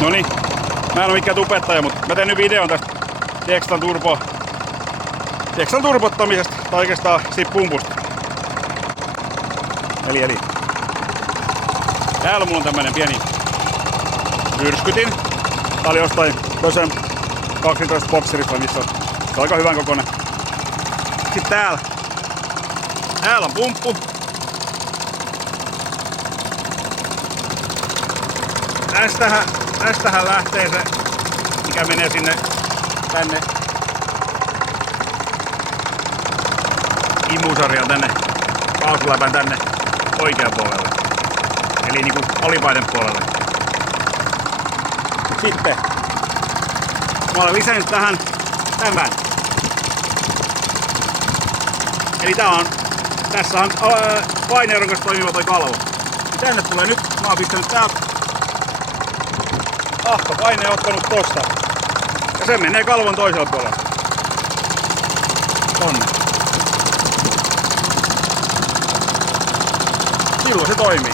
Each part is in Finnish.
Noniin. Mä en oo mikään tubettaja, mutta mä teen nyt videon tästä Dextan turbottamisesta, tai oikeastaan siitä pumpusta. Eli. Täällä mulla on tämmönen pieni myrskytin. Tää oli jostain Bösen 12 bokserista, missä on aika hyvän kokoinen. Sitten täällä on pumppu. Tästähän lähtee se, mikä menee sinne tänne imusarjaan tänne kaasuläpän tänne oikean puolelle. Eli niinku alipaiden puolelle. Sitten mä olen lisännyt tähän tämän. Eli tässä on paineeron kanssa toimiva toi kalvo. Tänne tulee nyt, mä oon pistänyt täältä paine ottanut tosta. Ja se menee kalvon toisella puolella. Tonne. Silloin se toimii.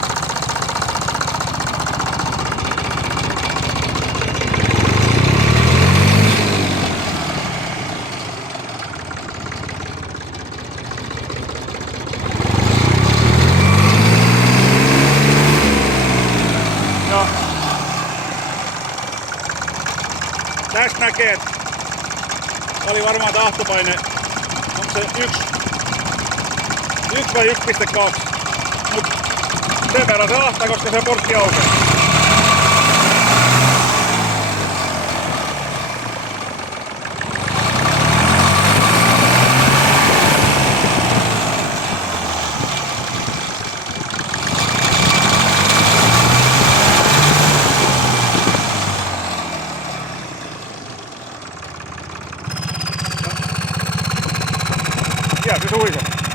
Tästä näkee, että oli varmaan tahtopaine, onko se 1 vai 1.2, mutta sen verran se ahtaa, koska se portti aukeaa. Ja se suhisee.